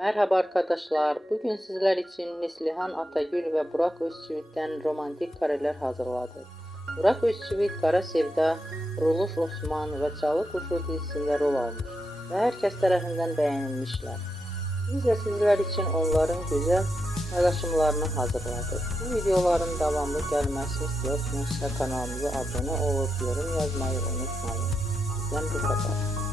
Merhaba arkadaşlar. Bugün sizler için Neslihan Atagül ve Burak Özçivit'ten romantik kareler hazırladık. Burak Özçivit, Kara Sevda, Ruluş Osman ve Çalı Kuşu dizisinde rol almış ve herkes tarafından beğenilmişler. Biz de sizler için onların güzel paylaşımlarını hazırladık. Bu videoların devamlı gelmesini istiyorsanız kanalımıza abone olup yorum yazmayı unutmayın. Bizden bu kadar.